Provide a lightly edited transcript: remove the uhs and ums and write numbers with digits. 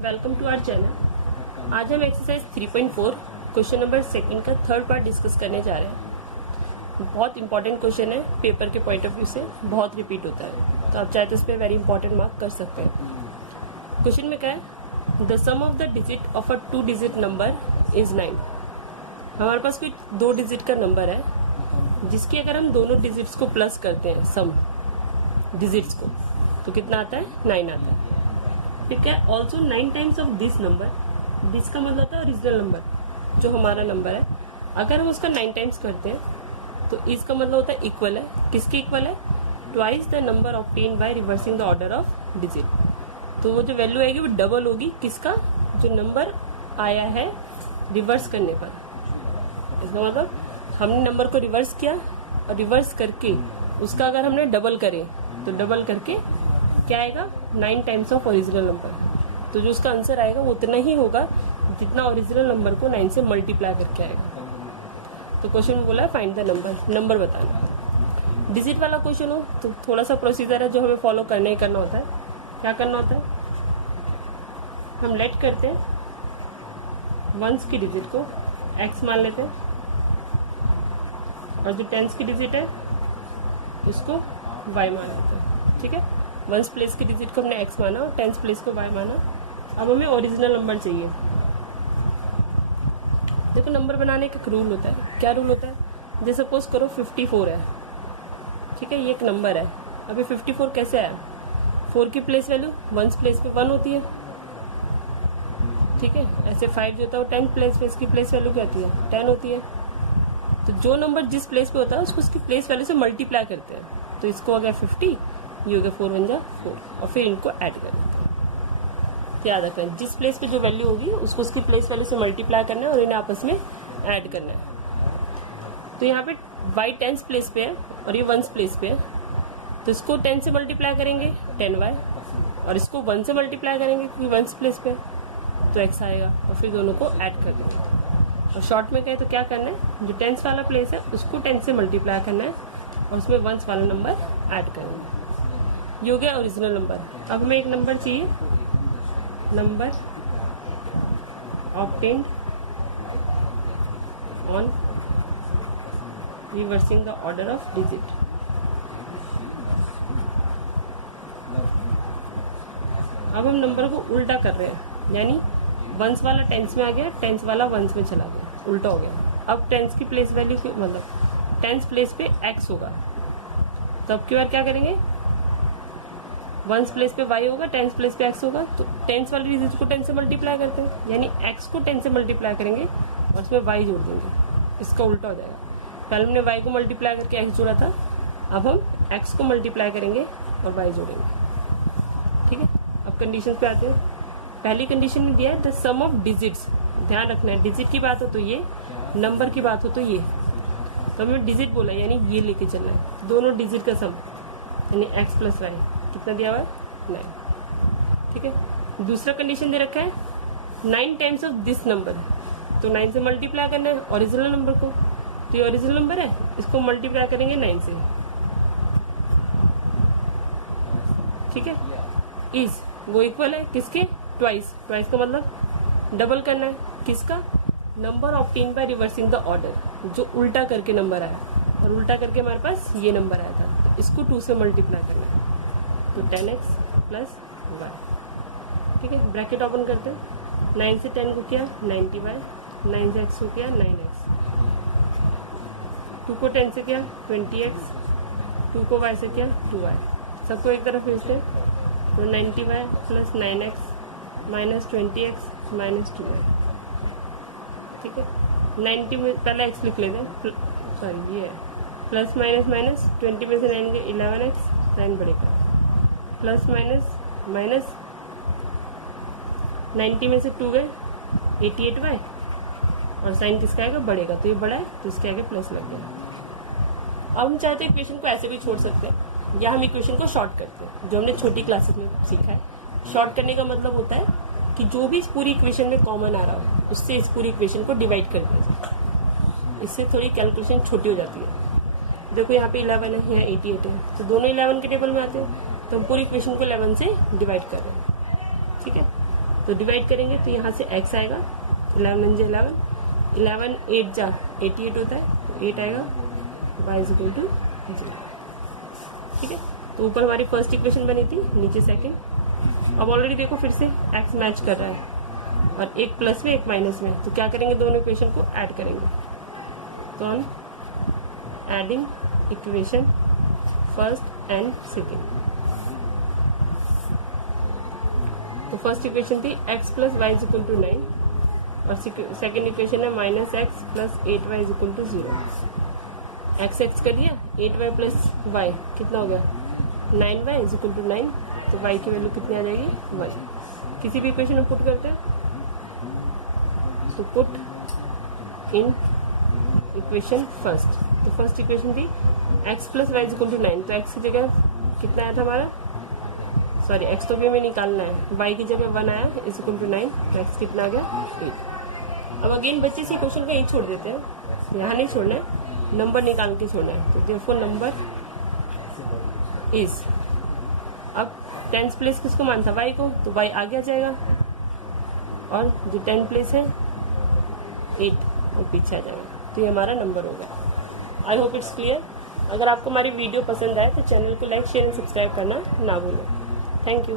Welcome to our channel. आज हम exercise 3.4 question number second का थर्ड पार्ट डिस्कस करने जा रहे हैं। बहुत इंपॉर्टेंट क्वेश्चन है, पेपर के पॉइंट ऑफ व्यू से बहुत रिपीट होता है, तो आप चाहे तो इस पर वेरी इंपॉर्टेंट मार्क कर सकते हैं। क्वेश्चन में क्या है, the sum of the digit of a 2 digit number is 9। हमारे पास कोई 2 डिजिट का नंबर है जिसकी अगर हम दोनों डिजिट्स को प्लस करते हैं, सम डिजिट्स को, तो कितना आता है, 9 आता है। ठीक है, also 9 times of this number, this का मतलब है ओरिजिनल नंबर जो हमारा नंबर है, अगर हम उसका 9 टाइम्स करते हैं तो इसका मतलब होता है इक्वल है, किसके इक्वल है, twice the number obtained by reversing the order of digit. तो वो जो वैल्यू आएगी वो डबल होगी किसका, जो नंबर आया है रिवर्स करने पर। इसका मतलब हमने नंबर को रिवर्स किया और रिवर्स करके उसका अगर हमने डबल करें तो डबल करके क्या आएगा, 9 टाइम्स ऑफ ओरिजिनल नंबर। तो जो उसका आंसर आएगा वो उतना ही होगा जितना ओरिजिनल नंबर को 9 से मल्टीप्लाई करके आएगा। तो क्वेश्चन में बोला है फाइंड द नंबर बताना। डिजिट वाला क्वेश्चन हो तो थोड़ा सा प्रोसीजर है जो हमें फॉलो करना ही करना होता है। क्या करना होता है, हम लेट करते हैं वंस की डिजिट को x मान लेते हैं और जो टेंस की डिजिट है उसको y मान लेते हैं। ठीक है, वंस प्लेस की डिजिट को हमने x माना और टेंस प्लेस को y माना। अब हमें ओरिजिनल नंबर चाहिए। देखो, नंबर बनाने का एक रूल होता है। क्या रूल होता है, जैसे सपोज करो 54 है। ठीक है, ये एक नंबर है। अभी 54 कैसे आया, 4 की प्लेस वैल्यू वंस प्लेस पे 1 होती है। ठीक है, ऐसे 5 जो होता है वो 10 प्लेस पे, इसकी प्लेस वैल्यू क्या होती है, 10 होती है। तो जो नंबर जिस प्लेस पे होता है उसको उसकी प्लेस वैल्यू से मल्टीप्लाई करते हैं। तो इसको हो गया 50, ये हो गया 4 1 जा 4, और फिर इनको ऐड कर देते हैं। तो याद रखना, जिस प्लेस पे जो वैल्यू होगी उसको उसकी प्लेस वैल्यू से मल्टीप्लाई करना है और इन्हें आपस में ऐड करना है। तो यहाँ पे y 10 प्लेस पे है और ये 1 प्लेस पे है, तो इसको 10 से मल्टीप्लाई करेंगे 10y, और इसको 1 से मल्टीप्लाई करेंगे क्योंकि 1 प्लेस पे तो x आएगा, और फिर दोनों को ऐड कर देंगे। और शॉर्ट में कहे तो क्या करना है, जो 10 वाला प्लेस है उसको 10 से मल्टीप्लाई करना है और उसमें 1 वाला नंबर ऐड करना है। ये हो गया ओरिजिनल नंबर। अब हमें एक नंबर चाहिए, number obtained on reversing the order of digit. अब हम नंबर को उल्टा कर रहे हैं, यानी वंस वाला टेंस में आ गया, टेंस वाला वंस में चला गया, उल्टा हो गया। अब टेंस की प्लेस वैल्यू की मतलब टेंस प्लेस पे x होगा, तो अब की बार क्या करेंगे, वंस प्लेस पे y होगा, टेंस प्लेस पे x होगा। तो टेंस वाली डिजिट को 10 से मल्टीप्लाई करते हैं, यानी x को 10 से मल्टीप्लाई करेंगे और उसमें y जोड़ देंगे। इसका उल्टा हो जाएगा, पहले हमने y को मल्टीप्लाई करके x जोड़ा था, अब हम x को मल्टीप्लाई करेंगे और y जोड़ेंगे। ठीक है, अब कंडीशन पे आते हैं। पहली कंडीशन में दिया है द सम ऑफ डिजिट्स। ध्यान रखना है, डिजिट की बात हो तो ये, नंबर की बात हो तो ये। तो हमने डिजिट बोला यानी ये लेके चलना है, दोनों डिजिट का सम यानी x प्लस y कितना दिया हुआ है, 9। ठीक है, दूसरा कंडीशन दे रखा है 9 टाइम्स ऑफ दिस नंबर, तो 9 से मल्टीप्लाई करना है ओरिजिनल नंबर को। तो ये ओरिजिनल नंबर है, इसको मल्टीप्लाई करेंगे 9 से। ठीक है, इज वो इक्वल है किसके, ट्वाइस। ट्वाइस का मतलब डबल करना है, किसका, number obtained by reversing the order, जो उल्टा करके नंबर आया, और उल्टा करके हमारे पास ये नंबर आया था, तो इसको 2 से मल्टीप्लाई करना है, तो 10x प्लस y। ठीक है, ब्रैकेट ओपन करते हैं, 9 से 10 को किया 90y, 9 से x को किया 9x, 2 को 10 से किया 20x, 2 को y से किया 2y। सबको एक तरफ भेजते हैं, तो 90y plus 9x minus 20x minus 2y। ठीक है, 90 में पहले x लिख लेते हैं, सॉरी ये है प्लस माइनस माइनस 20 में से 9 गए 11x, 9 बढ़ेगा, प्लस माइनस माइनस 90 में से 2 गए 88y, और साइन किसका आएगा, बढ़ेगा, तो ये बड़ा है तो इसके आगे प्लस लग गया। अब हम चाहते हैं इक्वेशन को ऐसे भी छोड़ सकते हैं, या हम इक्वेशन को शॉर्ट करते हैं, जो हमने छोटी क्लासेस में सीखा है। शॉर्ट करने का मतलब होता है कि जो भी इस पूरी इक्वेशन में कॉमन आ रहा हो उससे इस पूरी इक्वेशन को डिवाइड कर दिया जाए, इससे थोड़ी कैलकुलेशन छोटी हो जाती है। देखो यहाँ पे 11 है, यहाँ 88 है, तो दोनों 11 के टेबल में आते हैं, तो हम पूरी इक्वेशन को 11 से डिवाइड कर रहे हैं। ठीक है, तो डिवाइड करेंगे तो यहाँ से x आएगा, 11 × 11, 11 8 जा 88 होता है, 8 आएगा, y इज इक्वल टू 0। ठीक है, तो ऊपर हमारी फर्स्ट इक्वेशन बनी थी, नीचे सेकंड। अब ऑलरेडी देखो फिर से x मैच कर रहा है और एक प्लस में एक माइनस में, तो क्या करेंगे, दोनों इक्वेशन को ऐड करेंगे। तो हम adding equation first and second. तो फर्स्ट इक्वेशन थी x plus y is equal to 9 और सेकेंड इक्वेशन है minus x plus 8y is equal to 0। X x कर दिया, 8y प्लस वाई कितना हो गया, 9y इज इक्वल टू 9। तो y की वैल्यू कितनी आ जाएगी, 1। किसी भी इक्वेशन में पुट करते हैं तो पुट इन इक्वेशन फर्स्ट। तो फर्स्ट इक्वेशन थी x plus y is equal to 9, तो x की जगह कितना आया था हमारा, सॉरी x तो भी हमें निकालना है, y की जगह 1 आया इज इक्वल टू 9, तो x कितना आ गया, 8। अब अगेन बच्चे से क्वेश्चन का 8 छोड़ देते हैं, यहाँ नहीं छोड़ना है, नंबर निकाल के छोड़ना है। तो देयरफॉर नंबर इज, अब 10th प्लेस किसको मानता, y को, तो y आगे आ जाएगा और जो 10th प्लेस है 8 वो पीछे आ जाएगा। तो ये हमारा नंबर होगा। I hope it's clear. अगर आपको हमारी वीडियो पसंद आए तो चैनल को लाइक शेयर एंड सब्सक्राइब करना ना भूलें। Thank you.